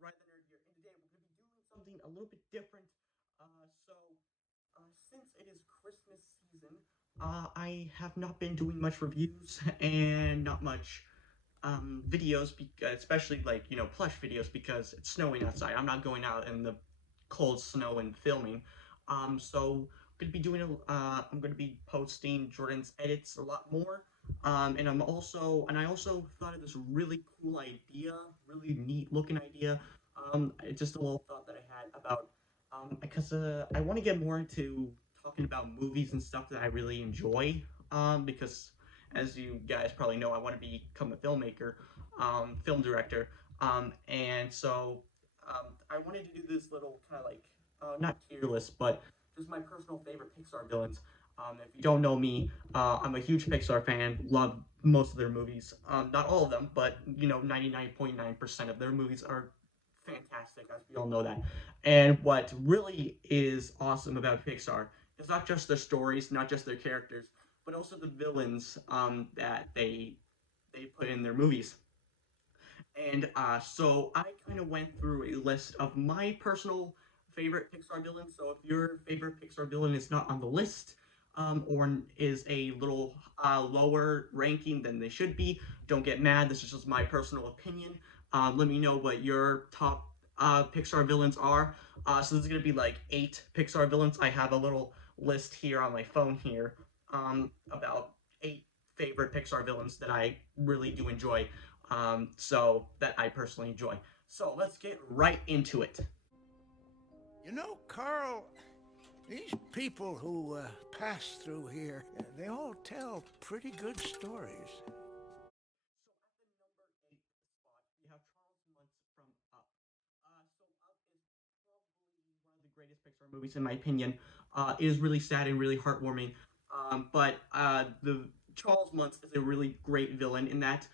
Randall here, and today we're going to be doing something a little bit different. Since it is Christmas season, I have not been doing much reviews and not much videos, especially like plush videos because it's snowing outside. I'm not going out in the cold snow and filming. So I'm gonna be posting Jordan's edits a lot more. And I also thought of this really cool idea, really neat looking idea. Just a little thought that I had about because I want to get more into talking about movies and stuff that I really enjoy. Because as you guys probably know, I want to become a filmmaker, film director. And so I wanted to do this little kind of like not tier list, but just my personal favorite Pixar villains. If you don't know me, I'm a huge Pixar fan. Love most of their movies. Not all of them, but 99.9% of their movies are fantastic, as we all know that. And what really is awesome about Pixar is not just their stories, not just their characters, but also the villains that they put in their movies. And so I kind of went through a list of my personal favorite Pixar villains. So if your favorite Pixar villain is not on the list, or is a little lower ranking than they should be, don't get mad. This is just my personal opinion. Let me know what your top Pixar villains are. So this is gonna be like 8 Pixar villains. I have a little list here on my phone here, about 8 favorite Pixar villains that I really do enjoy, so that I personally enjoy. So let's get right into it. You know, Carl, these people who pass through here, they all tell pretty good stories. So at the number 8 spot, we have Charles Muntz from Up. So Up is probably one of the greatest Pixar movies in my opinion. It is really sad and really heartwarming. But the Charles Muntz is a really great villain in that,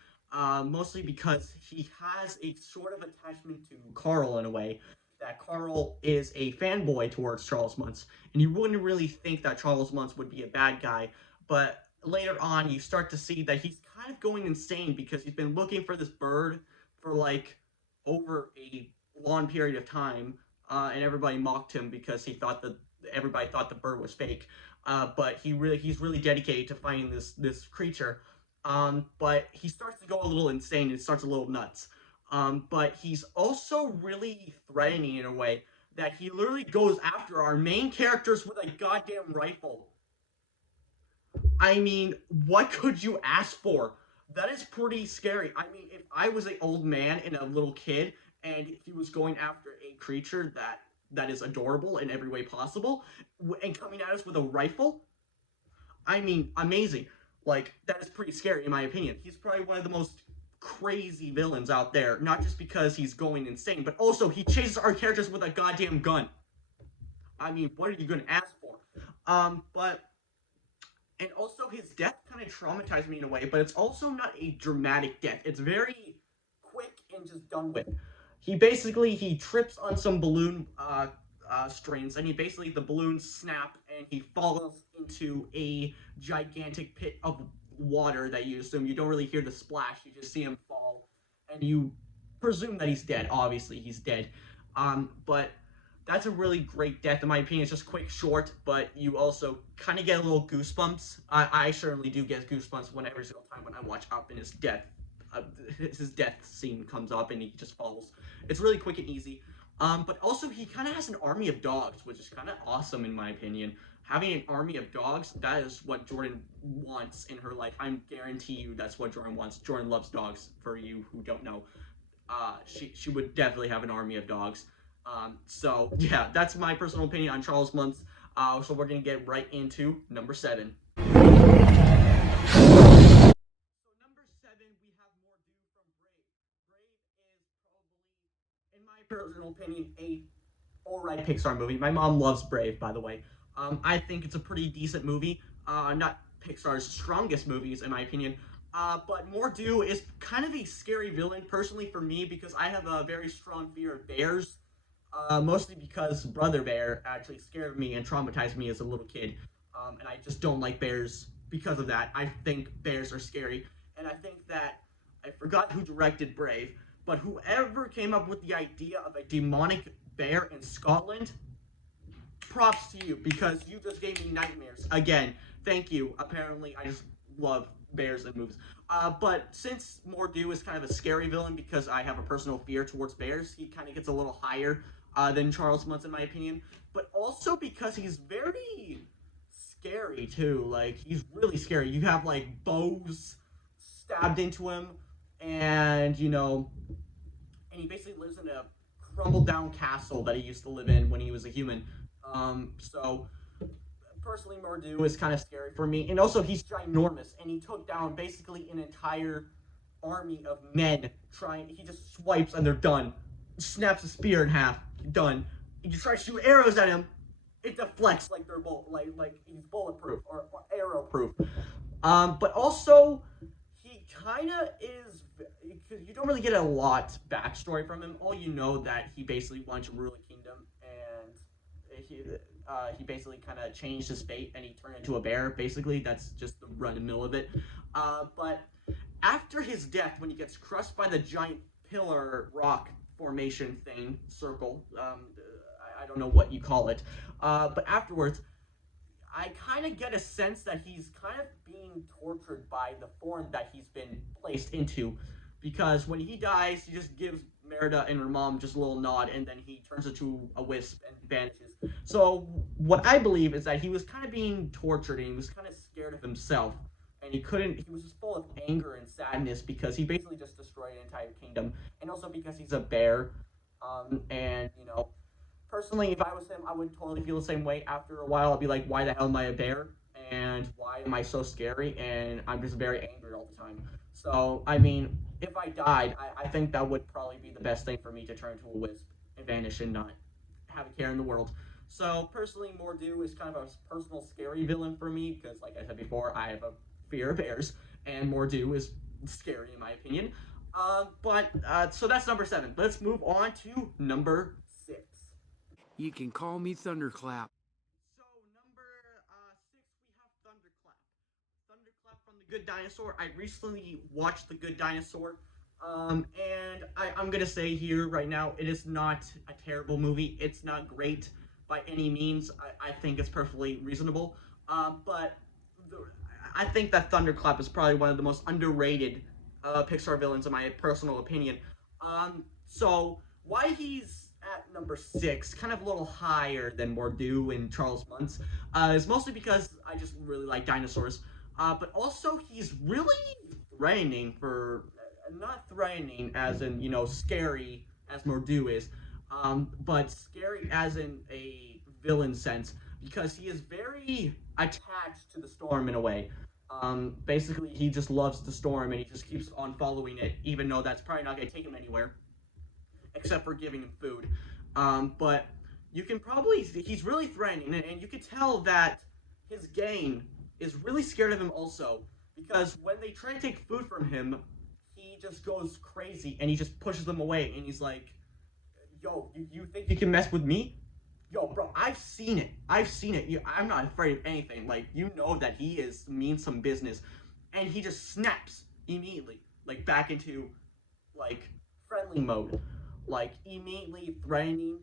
mostly because he has a sort of attachment to Carl in a way. That Carl is a fanboy towards Charles Muntz, and you wouldn't really think that Charles Muntz would be a bad guy, but later on you start to see that he's kind of going insane because he's been looking for this bird for like over a long period of time, and everybody mocked him because he thought that everybody thought the bird was fake. But he's really dedicated to finding this creature. But he starts to go a little insane and starts a little nuts. But he's also really threatening in a way that he literally goes after our main characters with a goddamn rifle. I mean, what could you ask for? That is pretty scary. I mean, if I was an old man and a little kid, and he was going after a creature that is adorable in every way possible, and coming at us with a rifle, I mean, amazing. Like that is pretty scary in my opinion. He's probably one of the most crazy villains out there, not just because he's going insane, but also he chases our characters with a goddamn gun. I mean, what are you gonna ask for? But and also his death kind of traumatized me in a way, but it's also not a dramatic death. It's very quick and just done with. He trips on some balloon strings, and he basically the balloons snap, and he falls into a gigantic pit of water that you assume you don't really hear the splash. You just see him fall, and you presume that he's dead. Obviously, he's dead. But that's a really great death in my opinion. It's just quick, short, but you also kind of get a little goosebumps. I certainly do get goosebumps when every single time when I watch Up and uh, his death scene comes up and he just falls. It's really quick and easy. But also he kind of has an army of dogs, which is kind of awesome in my opinion. Having an army of dogs, that is what Jordan wants in her life. I guarantee you that's what Jordan wants. Jordan loves dogs, for you who don't know. She would definitely have an army of dogs. So yeah, that's my personal opinion on Charles Muntz. So we're gonna get right into number 7. So number 7, we have more due from Brave. Brave is probably, in my personal opinion, a alright Pixar movie. My mom loves Brave, by the way. I think it's a pretty decent movie. Not Pixar's strongest movies, in my opinion. But Mordu is kind of a scary villain, personally for me, because I have a very strong fear of bears. Mostly because Brother Bear actually scared me and traumatized me as a little kid. And I just don't like bears because of that. I think bears are scary. And I think that I forgot who directed Brave, But whoever came up with the idea of a demonic bear in Scotland, props to you because you just gave me nightmares. Again, thank you. Apparently, I just love bears and movies. But since Mordu is kind of a scary villain because I have a personal fear towards bears, he kind of gets a little higher than Charles Muntz in my opinion. But also because he's very scary too. Like he's really scary. You have like bows stabbed into him, and and he basically lives in a crumbled down castle that he used to live in when he was a human. So personally, Mordu is kind of scary for me, and also he's ginormous, and he took down basically an entire army of men. Trying, he just swipes and they're done. Snaps a spear in half, done. You try to shoot arrows at him, it deflects like they're like he's bulletproof or arrow proof. But also he kind of is. You don't really get a lot backstory from him. All you know that he basically wanted to rule a kingdom, and he basically kind of changed his fate and he turned into a bear. Basically, that's just the run and mill of it. But after his death, when he gets crushed by the giant pillar rock formation thing, circle, I don't know what you call it, but afterwards, I kind of get a sense that he's kind of being tortured by the form that he's been placed into. Because when he dies, he just gives Merida and her mom just a little nod, and then he turns into a wisp and vanishes. So, what I believe is that he was kind of being tortured and he was kind of scared of himself. And he was just full of anger and sadness because he basically just destroyed an entire kingdom. And also because he's a bear. And, personally, if I was him, I would totally feel the same way. After a while, I'd be like, why the hell am I a bear? And why am I so scary? And I'm just very angry all the time. So, I mean, if I died, I think that would probably be the best thing for me to turn into a wisp and vanish and not have a care in the world. So, personally, Mordu is kind of a personal scary villain for me because, like I said before, I have a fear of bears, and Mordu is scary in my opinion. So that's number 7. Let's move on to number 6. You can call me Thunderclap. So number 6, we have Thunderclap. Thunderclap from The Good Dinosaur. I recently watched The Good Dinosaur, and I'm gonna say here right now, it is not a terrible movie. It's not great by any means. I think it's perfectly reasonable, but the, I think that Thunderclap is probably one of the most underrated Pixar villains in my personal opinion. So why he's at number 6, kind of a little higher than Mordu and Charles Muntz, is mostly because I just really like dinosaurs. But also he's really threatening for not threatening as in scary as Mordu is, but scary as in a villain sense because he is very attached to the storm in a way. Basically, he just loves the storm and he just keeps on following it, even though that's probably not going to take him anywhere, except for giving him food. But you can probably, he's really threatening, and you can tell that his gang is really scared of him also, because when they try to take food from him, he just goes crazy and he just pushes them away, and he's like, yo, you think you can mess with me? Yo, bro, I've seen it. I've seen it. I'm not afraid of anything. Like, you know that he is means some business. And he just snaps immediately, like, back into, like, friendly mode. Like, immediately threatening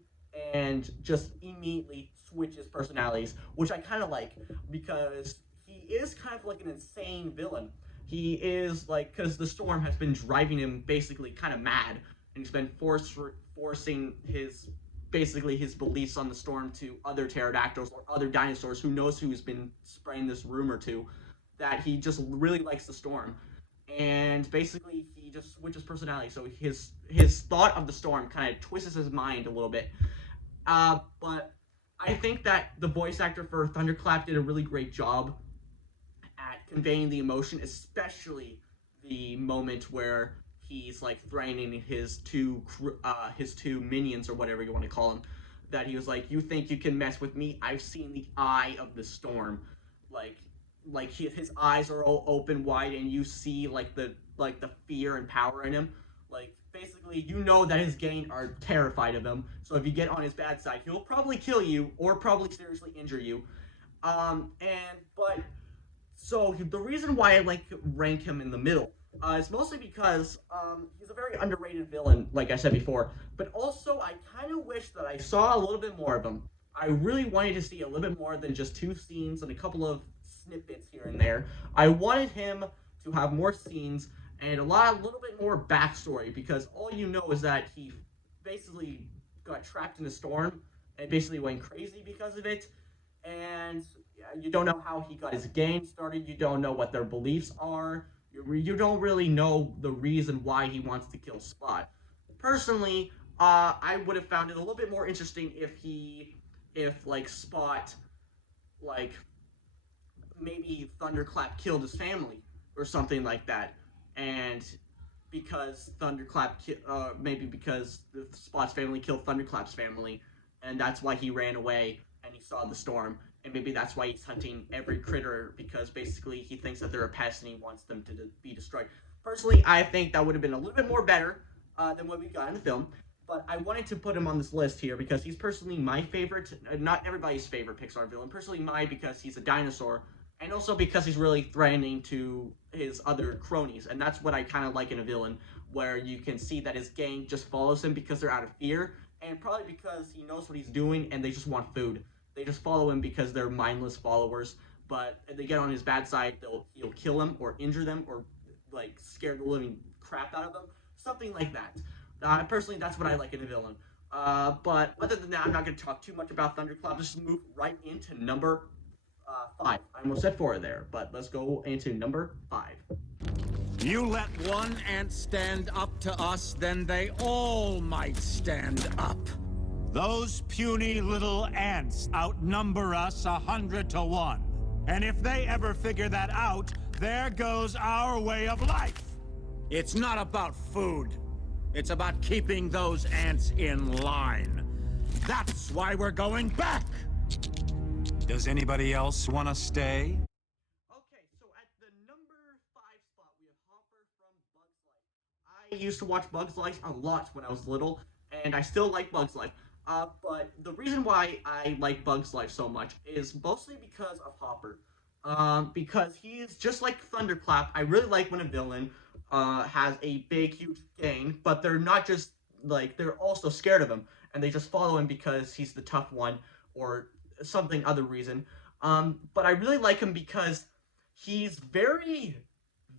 and just immediately switches personalities, which I kind of like because he is kind of like an insane villain. He is, like, because the storm has been driving him basically kind of mad, and he's been forcing his basically his beliefs on the storm to other pterodactyls or other dinosaurs. Who knows who's been spreading this rumor to that he just really likes the storm, and basically he just switches personality. So his thought of the storm kind of twists his mind a little bit. But I think that the voice actor for Thunderclap did a really great job at conveying the emotion, especially the moment where he's like threatening his two minions or whatever you want to call them. That he was like, "You think you can mess with me? I've seen the eye of the storm." Like, his eyes are all open wide, and you see like the fear and power in him. Like, basically, you know that his gang are terrified of him. So if you get on his bad side, he'll probably kill you or probably seriously injure you. And but so the reason why I like rank him in the middle It's mostly because he's a very underrated villain, like I said before. But also, I kind of wish that I saw a little bit more of him. I really wanted to see a little bit more than just two scenes and a couple of snippets here and there. I wanted him to have more scenes and a little bit more backstory because all you know is that he basically got trapped in a storm and basically went crazy because of it. And you don't know how he got his gang started. You don't know what their beliefs are. You don't really know the reason why he wants to kill Spot. Personally, I would have found it a little bit more interesting if like Spot, like maybe Thunderclap killed his family or something like that, and because maybe because the Spot's family killed Thunderclap's family, and that's why he ran away and he saw the storm, and maybe that's why he's hunting every critter because basically he thinks that they're a pest and he wants them to be destroyed. Personally, I think that would have been a little bit more better than what we got in the film. But I wanted to put him on this list here because he's personally my favorite, not everybody's favorite Pixar villain. Personally, mine because he's a dinosaur and also because he's really threatening to his other cronies, and that's what I kind of like in a villain, where you can see that his gang just follows him because they're out of fear, and probably because he knows what he's doing, and they just want food. They just follow him because they're mindless followers. But if they get on his bad side, he'll kill them or injure them or like scare the living crap out of them, something like that. Personally, that's what I like in a villain. But other than that, I'm not going to talk too much about Thunderclap. Just move right into number five. I almost said four there, but let's go into number five. You let one ant stand up to us, then they all might stand up. Those puny little ants outnumber us 100 to 1. And if they ever figure that out, there goes our way of life. It's not about food. It's about keeping those ants in line. That's why we're going back. Does anybody else want to stay? Okay, so at the number five spot, we have Hopper from Bugs Life. I used to watch Bugs Life a lot when I was little, and I still like Bugs Life. But the reason why I like Bugs Life so much is mostly because of Hopper. Because he's just like Thunderclap. I really like when a villain has a big, huge gang, but they're not just like they're also scared of him, and they just follow him because he's the tough one or something other reason. But I really like him because he's very,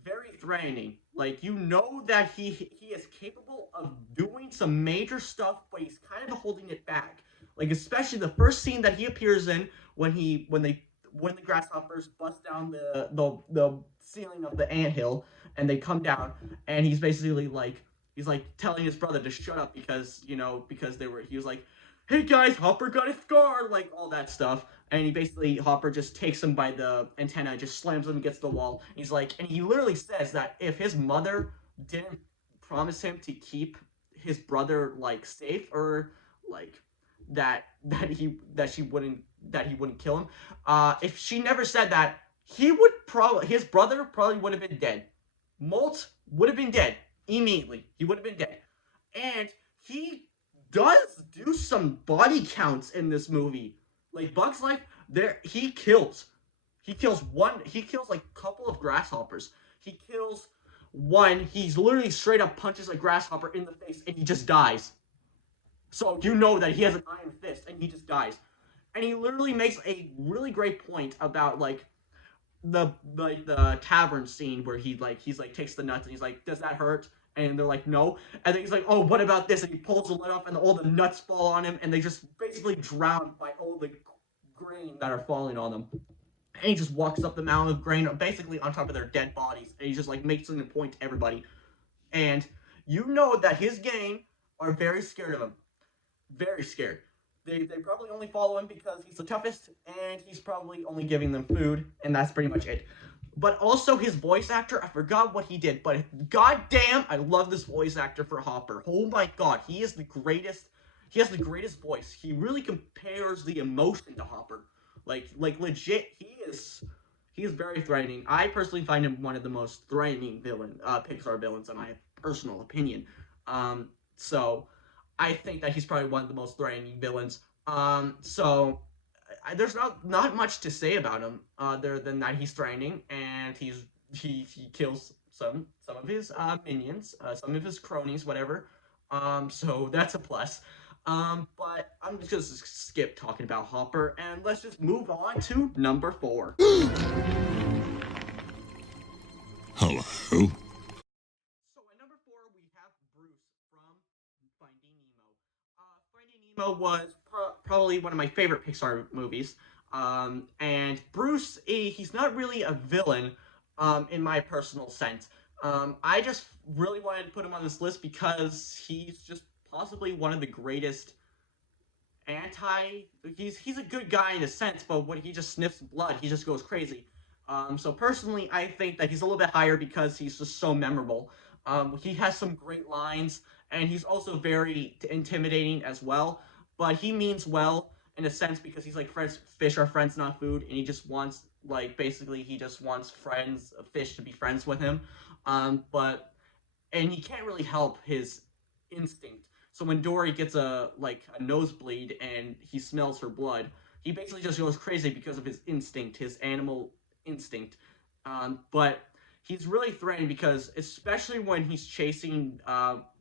very threatening. Like you know that he is capable of doing some major stuff, but he's kind of holding it back. Like especially the first scene that he appears in when the grasshoppers bust down the ceiling of the anthill and they come down and he's like telling his brother to shut up because because he was like, hey guys, Hopper got a scar, like all that stuff. And Hopper just takes him by the antenna, just slams him against the wall. He's like, and he literally says that if his mother didn't promise him to keep his brother like safe or like that he wouldn't kill him. If she never said that, his brother probably would have been dead. Molt would have been dead immediately. He would have been dead, and he does do some body counts in this movie. Like Bugs Life, there he kills one. He kills like a couple of grasshoppers. He kills one. He's literally straight up punches a grasshopper in the face, and he just dies. So you know that he has an iron fist, and he just dies. And he literally makes a really great point about the tavern scene where he's like takes the nuts and he's like, does that hurt? And they're like, no. And then he's like, oh, what about this? And he pulls the lid off and all the nuts fall on him and they just basically drown by all the grain that are falling on them. And he just walks up the mountain of grain basically on top of their dead bodies. And he just like makes a point to everybody. And you know that his gang are very scared of him. Very scared. They probably only follow him because he's the toughest and he's probably only giving them food, and that's pretty much it. But also his voice actor, I forgot what he did, but goddamn, I love this voice actor for Hopper. Oh my god, he is the greatest. He has the greatest voice. He really compares the emotion to Hopper. Like legit, he is very threatening. I personally find him one of the most threatening Pixar villains in my personal opinion. So I think that he's probably one of the most threatening villains. There's not much to say about him other than that he's threatening and he some of his minions, some of his cronies, whatever. So that's a plus. But I'm just gonna skip talking about Hopper and let's just move on to number 4. Hello? So at number 4, we have Bruce from Finding Nemo. Finding Nemo was probably one of my favorite Pixar movies. And Bruce, he's not really a villain, in my personal sense. I just really wanted to put him on this list because he's just possibly one of the greatest anti. He's a good guy in a sense, but when he just sniffs blood, he just goes crazy. So personally, I think that he's a little bit higher because he's just so memorable. He has some great lines, and he's also very intimidating as well. But he means well in a sense because he's like friends. Fish are friends, not food, and he just wants like basically he just wants friends, fish to be friends with him. But and he can't really help his instinct. So when Dory gets a nosebleed and he smells her blood, he basically just goes crazy because of his instinct, his animal instinct. But he's really threatened because, especially when he's chasing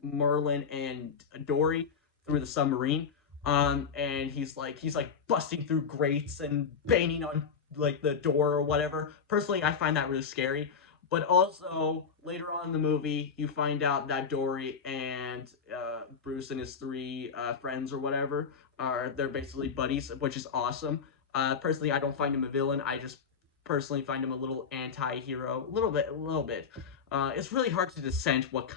Merlin and Dory through the submarine, and he's like busting through grates and banging on like the door or whatever. Personally, I find that really scary. But also later on in the movie, you find out that Dory and Bruce and his 3 friends or whatever they're basically buddies, which is awesome. Personally, I don't find him a villain. I just personally find him a little anti-hero, a little bit. It's really hard to dissent what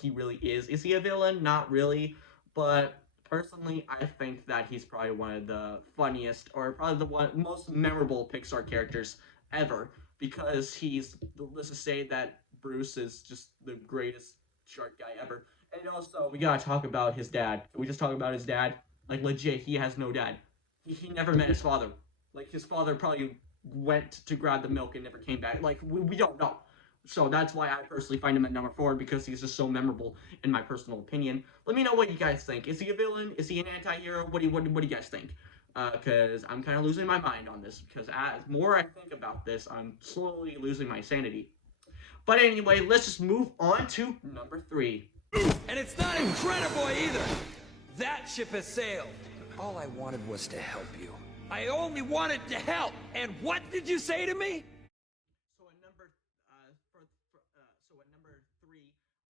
he really is. Is he a villain? Not really, but personally, I think that he's probably one of the funniest or probably the most memorable Pixar characters ever because let's just say that Bruce is just the greatest shark guy ever. And also, we gotta talk about his dad. Can we just talk about his dad? Like, legit, he has no dad. He never met his father. Like, his father probably went to grab the milk and never came back. Like, we don't know. So that's why I personally find him at number 4 because he's just so memorable in my personal opinion. Let me know what you guys think. Is he a villain? Is he an anti-hero? What do you guys think? Because I'm kind of losing my mind on this. Because as more I think about this, I'm slowly losing my sanity. But anyway, let's just move on to number 3. And it's not incredible either. That ship has sailed. All I wanted was to help you. I only wanted to help. And what did you say to me? So at number number 3,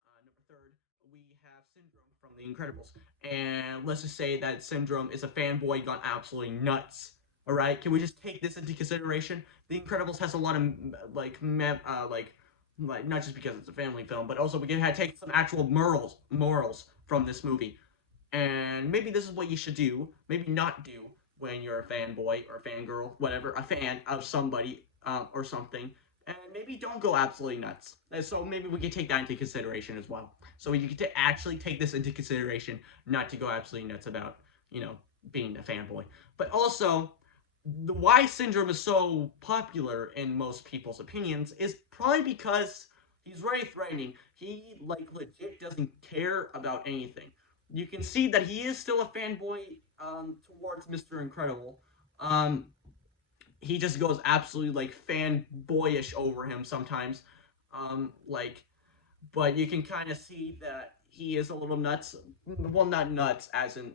number 3rd, we have Syndrome from The Incredibles, and let's just say that Syndrome is a fanboy gone absolutely nuts. All right, can we just take this into consideration? The Incredibles has a lot of like not just because it's a family film, but also we can take some actual morals from this movie. And maybe this is what you should do, maybe not do when you're a fanboy or a fangirl, whatever, a fan of somebody or something. And maybe don't go absolutely nuts. And so maybe we can take that into consideration as well. So you can actually take this into consideration, not to go absolutely nuts about, being a fanboy. But also, why Syndrome is so popular in most people's opinions is probably because he's very threatening. He, legit doesn't care about anything. You can see that he is still a fanboy towards Mr. Incredible. He just goes absolutely, fanboyish over him sometimes. But you can kind of see that he is a little nuts. Well, not nuts, as in,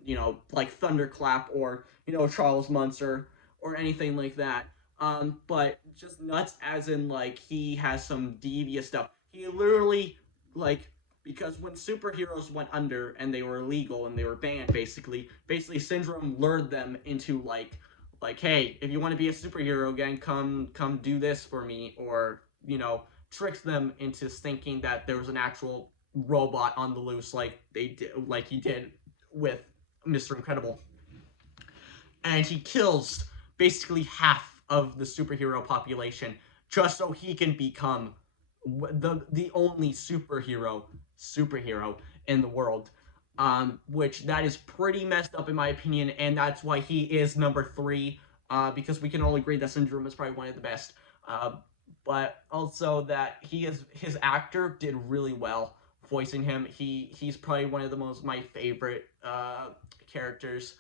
like Thunderclap or, Charles Munster or anything like that. But just nuts as in, he has some devious stuff. He literally, because when superheroes went under and they were illegal and they were banned, basically Syndrome lured them into, hey, if you want to be a superhero again, come do this for me, or, tricks them into thinking that there was an actual robot on the loose, like he did with Mr. Incredible. And he kills basically half of the superhero population just so he can become the only superhero in the world. Which that is pretty messed up in my opinion, and that's why he is number 3, because we can all agree that Syndrome is probably one of the best. But also that his actor did really well voicing him. He's probably one of my favorite characters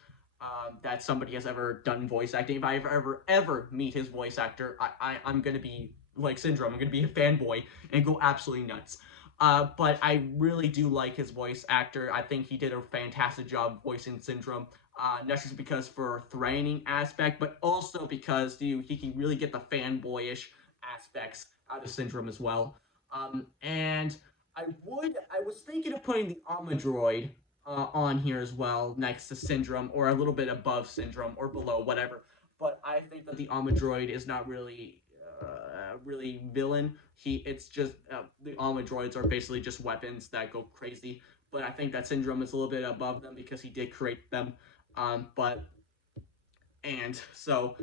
that somebody has ever done voice acting. If I ever meet his voice actor, I'm gonna be like Syndrome. I'm gonna be a fanboy and go absolutely nuts. But I really do like his voice actor. I think he did a fantastic job voicing Syndrome. Not just because for threatening aspect, but also because he can really get the fanboyish aspects out of Syndrome as well. And I was thinking of putting the Droid on here as well, next to Syndrome, or a little bit above Syndrome, or below, whatever. But I think that the Droid is not really villain. It's just the Droids are basically just weapons that go crazy. But I think that Syndrome is a little bit above them because he did create them. But and so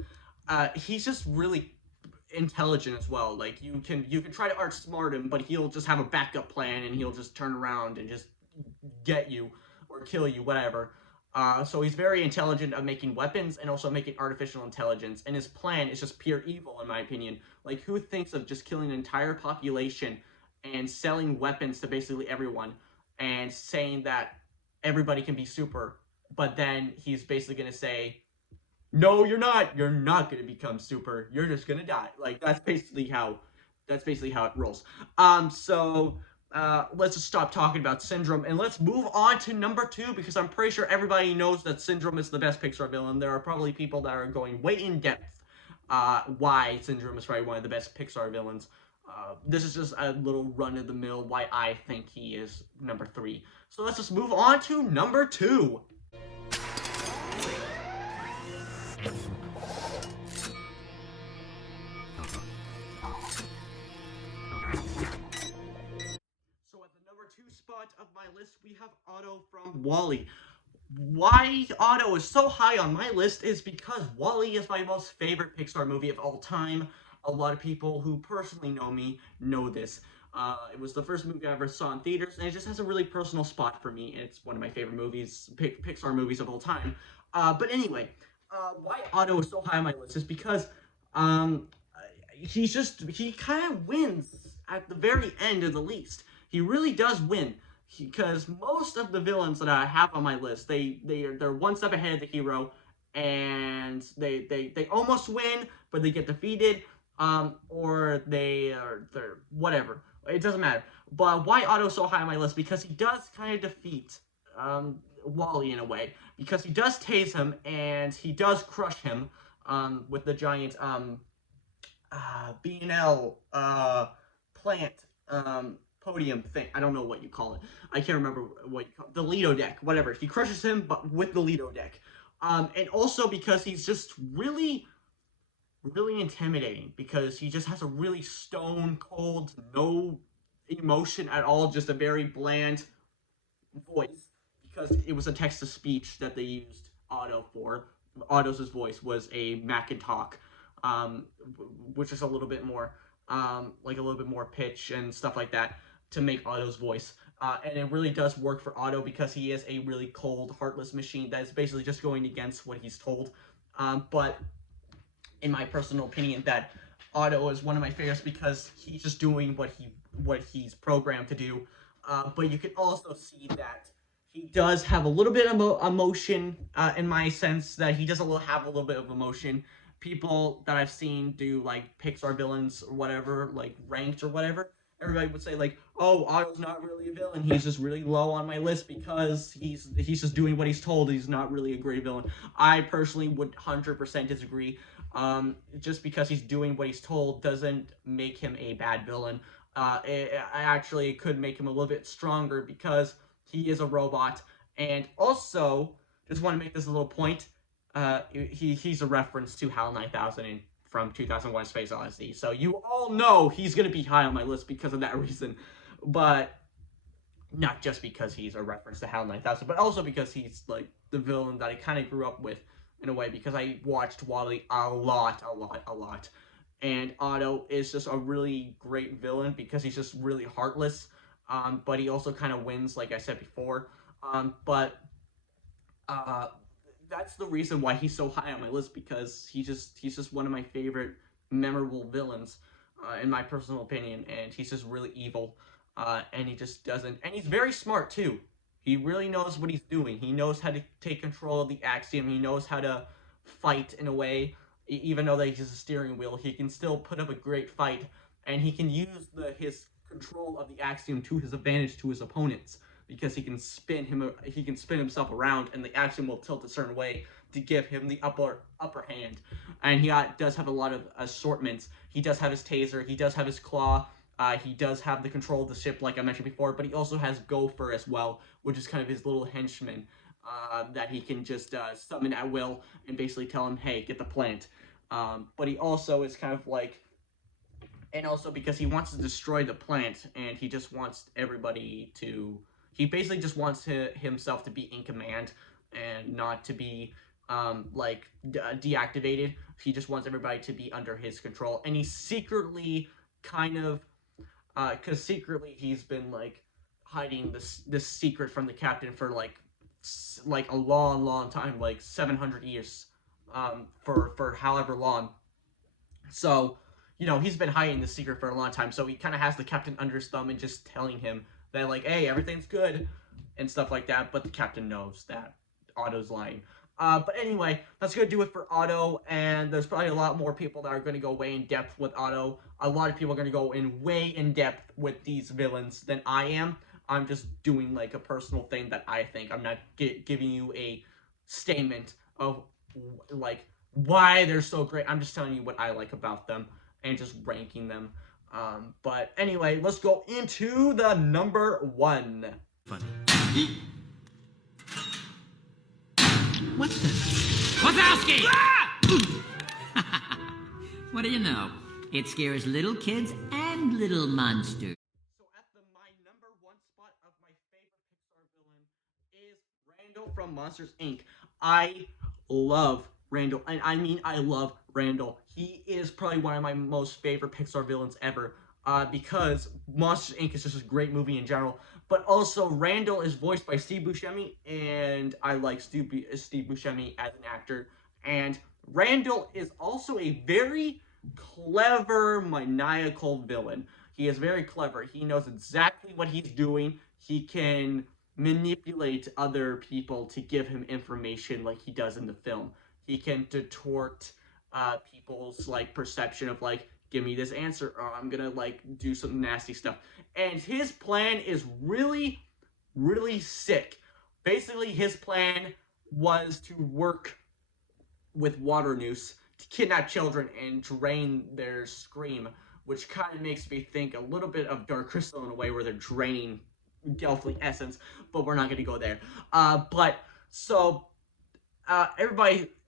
he's just really intelligent as well. Like you can try to outsmart him, but he'll just have a backup plan and he'll just turn around and just get you or kill you, whatever. So he's very intelligent at making weapons and also making artificial intelligence. And his plan is just pure evil, in my opinion. Like, who thinks of just killing an entire population and selling weapons to basically everyone and saying that everybody can be super, but then he's basically going to say, no, you're not. You're not gonna become super. You're just gonna die. Like that's basically how it rolls. Let's just stop talking about Syndrome and let's move on to number 2 because I'm pretty sure everybody knows that Syndrome is the best Pixar villain. There are probably people that are going way in depth why Syndrome is probably one of the best Pixar villains. This is just a little run of the mill why I think he is number 3. So let's just move on to number 2. So at the number 2 spot of my list, we have Otto from WALL-E. Why Otto is so high on my list is because WALL-E is my most favorite Pixar movie of all time. A lot of people who personally know me know this. It was the first movie I ever saw in theaters, and it just has a really personal spot for me. It's one of my favorite movies, Pixar movies of all time. But anyway, why Otto is so high on my list is because um, he kind of wins at the very end of the least. He really does win because most of the villains that I have on my list, they're one step ahead of the hero, and they almost win, but they get defeated, or they're whatever. It doesn't matter. But why Otto's so high on my list? Because he does kind of defeat WALL-E in a way, because he does tase him and he does crush him with the giant B&L plant podium thing. I don't know what you call it. I can't remember what you call it. The Lido deck, whatever. He crushes him, but with the Lido deck. And also because he's just really, really intimidating, because he just has a really stone cold, no emotion at all, just a very bland voice, because it was a text-to-speech that they used Otto for. Otto's voice was a Macintalk, which is a little bit more, like a little bit more pitch and stuff like that to make Otto's voice. And it really does work for Otto because he is a really cold, heartless machine that is basically just going against what he's told. But in my personal opinion, that Otto is one of my favorites because he's just doing what he's programmed to do. But you can also see that he does have a little bit of emotion, in my sense that he does have a little bit of emotion. People that I've seen do like Pixar villains or whatever, like ranked or whatever, everybody would say like, oh, Otto's not really a villain. He's just really low on my list because he's just doing what he's told. He's not really a great villain. I personally would 100% disagree. Just because he's doing what he's told doesn't make him a bad villain. It could make him a little bit stronger because he is a robot. And also, just want to make this a little point. He's a reference to HAL 9000 from 2001: Space Odyssey. So you all know he's gonna be high on my list because of that reason. But not just because he's a reference to HAL 9000, but also because he's like the villain that I kind of grew up with in a way, because I watched WALL-E a lot. And Otto is just a really great villain because he's just really heartless. But he also kind of wins, like I said before. But that's the reason why he's so high on my list, because he's just one of my favorite memorable villains, in my personal opinion, and he's just really evil, and he just doesn't, and he's very smart too. He really knows what he's doing. He knows how to take control of the Axiom. He knows how to fight in a way, even though that he's a steering wheel. He can still put up a great fight, and he can use his control of the axiom to his advantage to his opponents because he can spin himself around, and the axiom will tilt a certain way to give him the upper hand. And he does have a lot of assortments. He does have his taser. He does have his claw. He does have the control of the ship, like I mentioned before, but he also has Gopher as well, which is kind of his little henchman that he can just summon at will and basically tell him, hey, get the plant. But he also is kind of like, and also because he wants to destroy the plant, and he just wants everybody to, he basically just wants himself to be in command and not to be deactivated. He just wants everybody to be under his control, and he's secretly kind of because secretly he's been like hiding this secret from the captain for like a long time, like 700 years, for however long. So, he's been hiding the secret for a long time. So he kind of has the captain under his thumb and just telling him that, like, hey, everything's good and stuff like that. But the captain knows that Otto's lying. But anyway, that's going to do it for Otto. And there's probably a lot more people that are going to go way in depth with Otto. A lot of people are going to go way in depth with these villains than I am. I'm just doing like a personal thing that I think. I'm not giving you a statement of like why they're so great. I'm just telling you what I like about them and just ranking them. But anyway, let's go into the number one. Funny. What's this? Wazowski! Ah! What do you know? It scares little kids and little monsters. So at my number one spot of my favorite Pixar villain is Randall from Monsters Inc. I love Randall, and I mean I love Randall. He is probably one of my most favorite Pixar villains ever. Because Monsters Inc. is just a great movie in general. But also, Randall is voiced by Steve Buscemi, and I like Steve Buscemi as an actor. And Randall is also a very clever, maniacal villain. He is very clever. He knows exactly what he's doing. He can manipulate other people to give him information like he does in the film. He can distort people's like perception of like, give me this answer or I'm gonna like do some nasty stuff. And his plan is really sick. Basically his plan was to work with Water Noose to kidnap children and drain their scream, which kind of makes me think a little bit of Dark Crystal in a way where they're draining Gelfling essence, but we're not going to go there.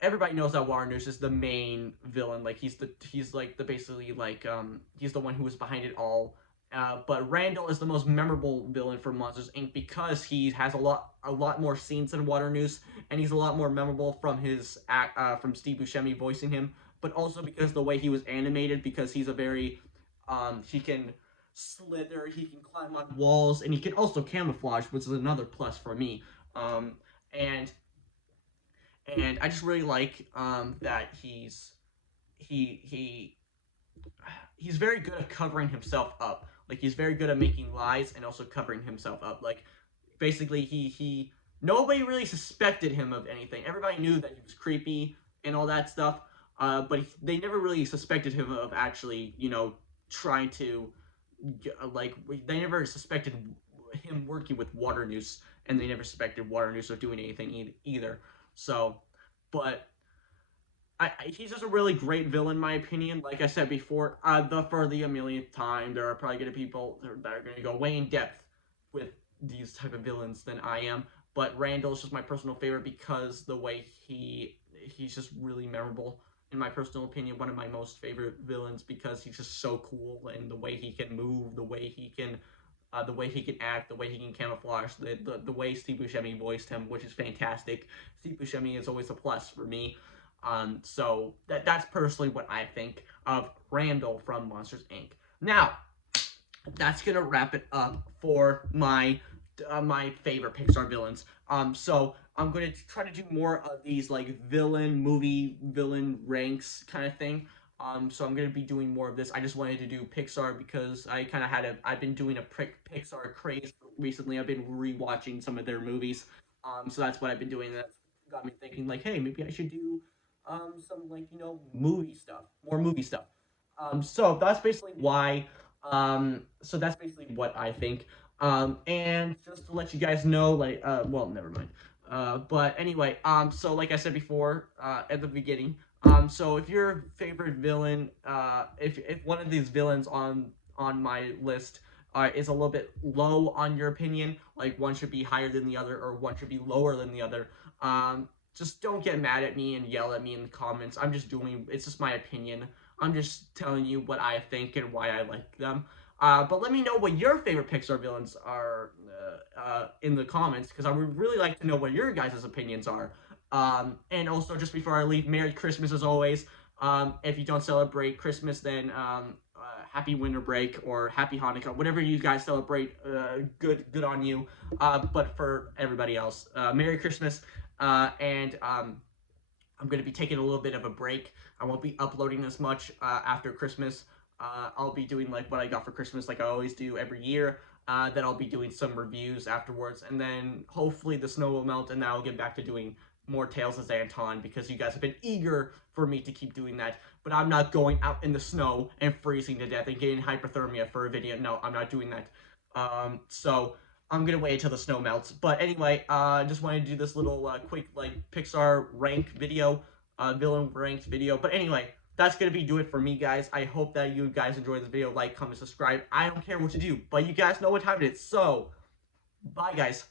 Everybody knows that Water Noose is the main villain. Like he's like the basically like he's the one who was behind it all. But Randall is the most memorable villain for Monsters Inc. because he has a lot more scenes than Water Noose, and he's a lot more memorable from his from Steve Buscemi voicing him, but also because the way he was animated, because he's a very he can slither, he can climb on walls, and he can also camouflage, which is another plus for me. And I just really like that he's very good at covering himself up. Like he's very good at making lies and also covering himself up. Like basically he nobody really suspected him of anything. Everybody knew that he was creepy and all that stuff. But they never really suspected him of actually, trying to like they never suspected him working with Water Noose, and they never suspected Water Noose of doing anything either. So, but he's just a really great villain, in my opinion. Like I said before, for the millionth time, there are probably going to be people that are going to go way in depth with these type of villains than I am. But Randall's just my personal favorite because the way he's just really memorable. In my personal opinion, one of my most favorite villains because he's just so cool, and the way he can move, the way he can act, the way he can camouflage, the way Steve Buscemi voiced him, which is fantastic. Steve Buscemi is always a plus for me. So that's personally what I think of Randall from Monsters Inc. Now, that's gonna wrap it up for my favorite Pixar villains. So I'm gonna try to do more of these like villain ranks kind of thing. So I'm gonna be doing more of this. I just wanted to do Pixar because I kind of I've been doing a Pixar craze recently. I've been rewatching some of their movies. So that's what I've been doing. That got me thinking like, hey, maybe I should do some like movie stuff, more movie stuff. So that's basically why. So that's basically what I think. And just to let you guys know, like, well, never mind. But anyway, so like I said before, at the beginning, so if your favorite villain, if one of these villains on my list is a little bit low on your opinion, like one should be higher than the other or one should be lower than the other, just don't get mad at me and yell at me in the comments. It's just my opinion. I'm just telling you what I think and why I like them. But let me know what your favorite Pixar villains are in the comments, because I would really like to know what your guys' opinions are. And also, just before I leave, Merry Christmas as always. If you don't celebrate Christmas, then Happy Winter Break or Happy Hanukkah, whatever you guys celebrate. Good on you. But for everybody else, Merry Christmas. And I'm going to be taking a little bit of a break. I won't be uploading as much after Christmas. I'll be doing like what I got for Christmas, like I always do every year. Then I'll be doing some reviews afterwards, and then hopefully the snow will melt, and then I'll get back to doing more Tales of Xanton, because you guys have been eager for me to keep doing that. But I'm not going out in the snow and freezing to death and getting hypothermia for a video. No, I'm not doing that. So I'm gonna wait until the snow melts. But anyway, I just wanted to do this little quick like Pixar rank video, villain ranked video. But anyway, that's gonna do it for me, guys. I hope that you guys enjoyed this video. Like, comment, subscribe. I don't care what you do, but you guys know what time it is. So, bye, guys.